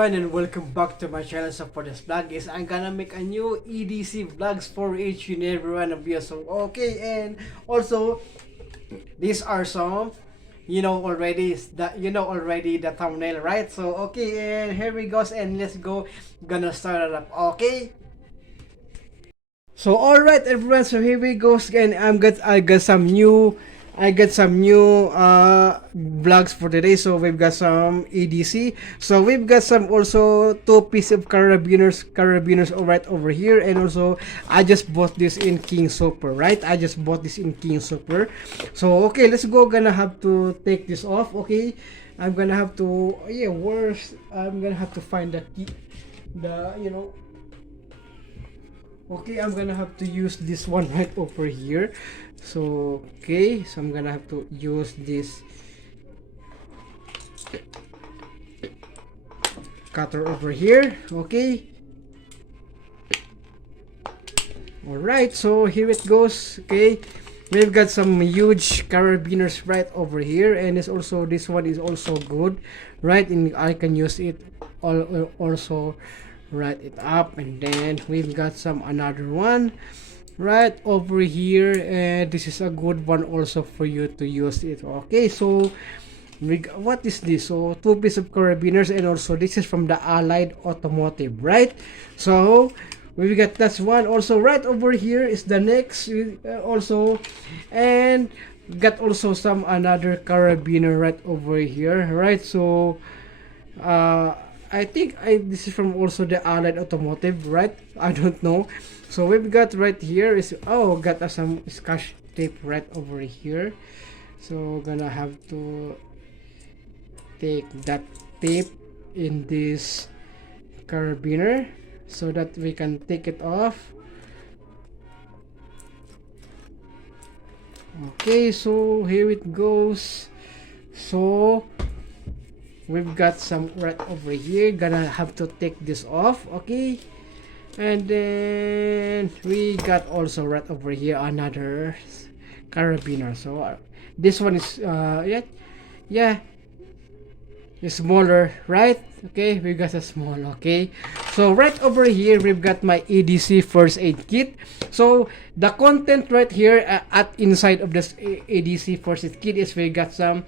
everyone and welcome back to my channel. So for this vlog is I'm gonna make a new EDC vlogs for each and every one of you. So okay, and also these are some already the thumbnail, right? So okay, and here we go, and let's go. Gonna start it up. Okay. So alright everyone, so here we go again. I got some new vlogs for today. So we've got some EDC. So we've got some also two pieces of carabiners right over here, and also I just bought this in King Super, right? I just bought this in King Super. So okay, let's go. Gonna have to take this off. Okay, I'm gonna have to I'm gonna have to find the key, okay, I'm gonna have to use this one right over here. So okay, so I'm gonna have to use this cutter over here. Okay, all right, so here it goes. Okay, we've got some huge carabiners right over here, and it's also, this one is also good, right? And I can use it also right it up. And then we've got some another one right over here, and this is a good one also for you to use it. Okay, so what is this? So two pieces of carabiners, and also this is from the Allied Automotive, right? So we got that one also. Right over here is the next also, and got also some another carabiner right over here, right? So I think this is from also the Allied Automotive, right? I don't know. So we've got right here is, got some scotch tape right over here. So gonna have to take that tape in this carabiner so that we can take it off. Okay, so here it goes. So we've got some right over here. Gonna have to take this off. Okay, and then we got also right over here another carabiner. So this one is is smaller, right? Okay, we got a small. Okay, so right over here we've got my EDC first aid kit. So the content right here at inside of this EDC first aid kit is we got some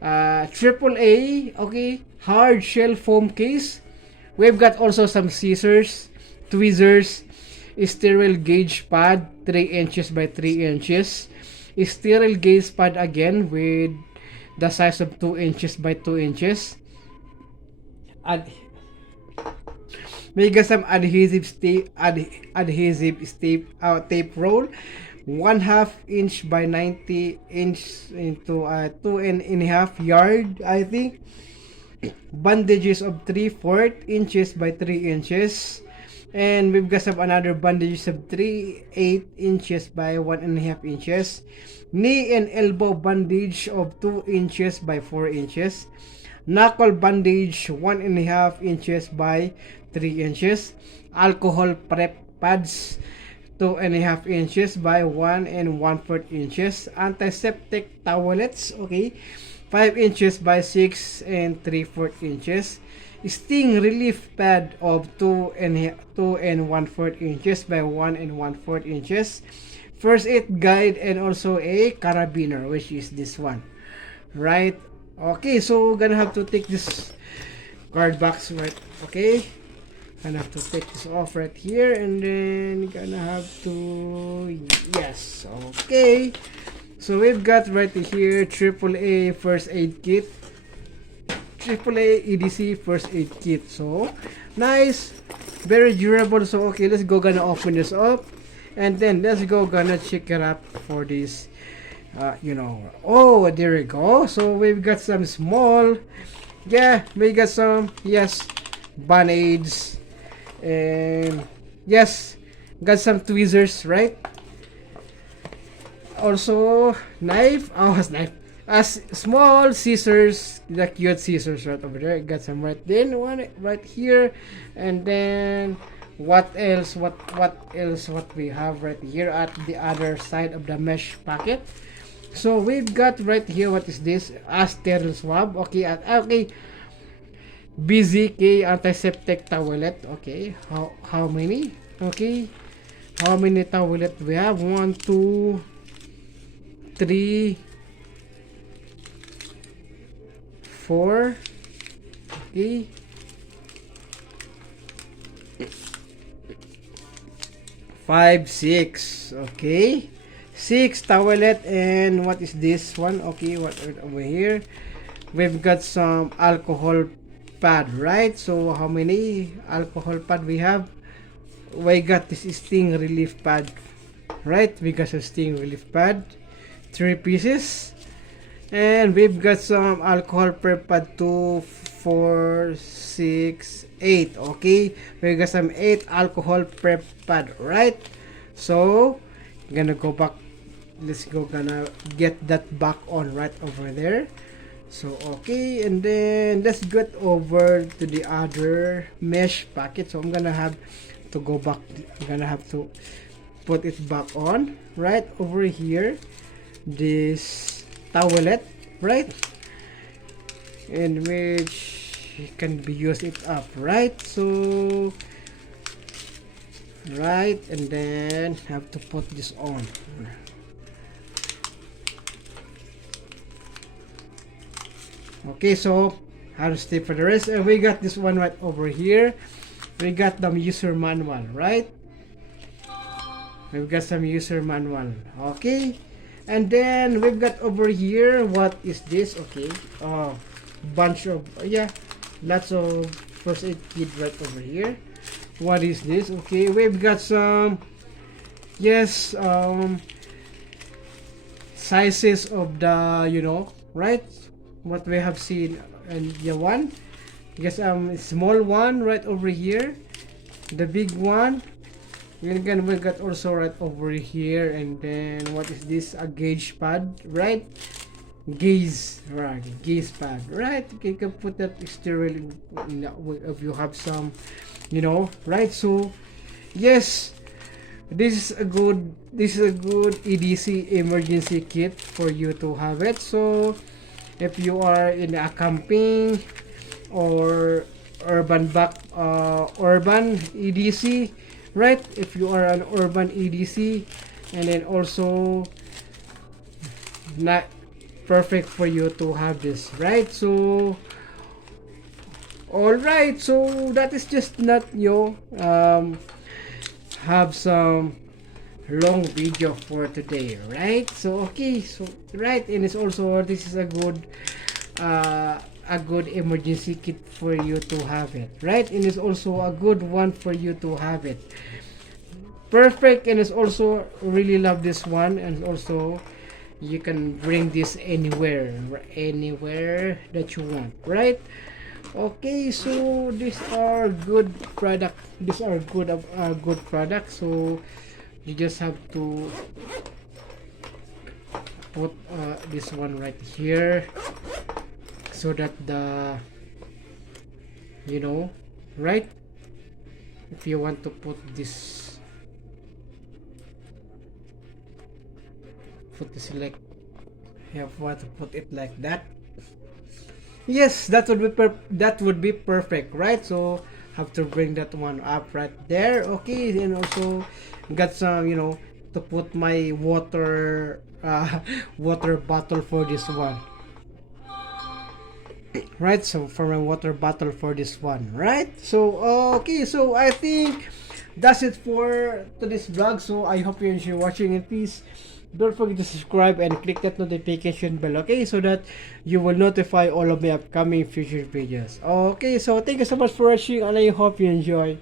AAA, okay, hard shell foam case. We've got also some scissors, tweezers, sterile gauge pad 3 inches by 3 inches, sterile gauge pad again with the size of 2 inches by 2 inches, we got some tape roll 1/2 inch by 90 inch into 2.5 yard, I think. Bandages of 3/4 inches by 3 inches, and we've got some another bandages of 3/8 inches by 1.5 inches. Knee and elbow bandage of 2 inches by 4 inches. Knuckle bandage 1.5 inches by 3 inches. Alcohol prep pads 2.5 inches by 1 1/4 inches. Antiseptic towelettes, okay, 5 inches by 6 3/4 inches. Sting relief pad of 2 1/4 inches by 1 1/4 inches. First aid guide, and also a carabiner, which is this one, right? Okay, so gonna have to take this card box, right? Okay, gonna have to take this off right here, and then gonna have to, yes, okay. So we've got right here AAA first aid kit, AAA EDC first aid kit. So nice, very durable. So okay, let's go, gonna open this up, and then let's go, gonna check it up for this. Oh, there we go. So we've got some small, we got some, yes, band-aids, and yes, got some tweezers, right? Also knife, as small scissors, the cute scissors right over there. Got some right then, one right here, and then what else what we have right here at the other side of the mesh packet. So we've got right here, what is this? A sterile swab. Okay, okay. BZK antiseptic towelette. Okay, how many? Okay, how many towelette we have? 1, 2, 3, 4. Okay, 5, 6. Okay, 6 towelette. And what is this one? Okay, what over here? We've got some alcohol pad, right? So how many alcohol pad we have? We got this sting relief pad, right? We got a sting relief pad, 3 pieces. And we've got some alcohol per pad, 2, 4, 6, 8. Okay, we got some 8 alcohol per pad, right? So gonna go back, let's go, gonna get that back on right over there. So okay, and then let's get over to the other mesh packet. So I'm gonna have to go back, I'm gonna have to put it back on right over here, this towelette, right, in which can be used it up, right? So right, and then have to put this on. Okay, so how to stay for the rest. And we got this one right over here. We got the user manual, right? We've got some user manual. Okay, and then we've got over here, what is this? Okay, bunch of, yeah, lots of first aid kit right over here. What is this? Okay, we've got some, yes, sizes of the, you know, right, what we have seen. And the one, yes, small one right over here, the big one. Again, we got also right over here. And then what is this? A gauge pad, right? Gauge, right? Gauge pad, right? You can put that sterile if you have some, you know, right? So yes, this is a good EDC emergency kit for you to have it. So if you are in a camping or urban EDC, right? If you are an urban EDC, and then also not perfect for you to have this, right? So all right, so that is just not have some long video for today, right? So okay, so right, and it's also, this is a good emergency kit for you to have it, right? And it's also a good one for you to have it. Perfect. And it's also really love this one. And also you can bring this anywhere that you want, right? Okay, so these are good product, these are good products. So you just have to put this one right here, so that the, you know, right, if you want to put this like, you want to put it like that. Yes, that would be perfect, right? So have to bring that one up right there. Okay, and also got some, you know, to put my water water bottle for this one, right? So for my water bottle for this one, right? So okay, so I think that's it for today's vlog. So I hope you enjoy watching, and please don't forget to subscribe and click that notification bell, okay, so that you will notify all of my upcoming future videos. Okay, so thank you so much for watching, and I hope you enjoy.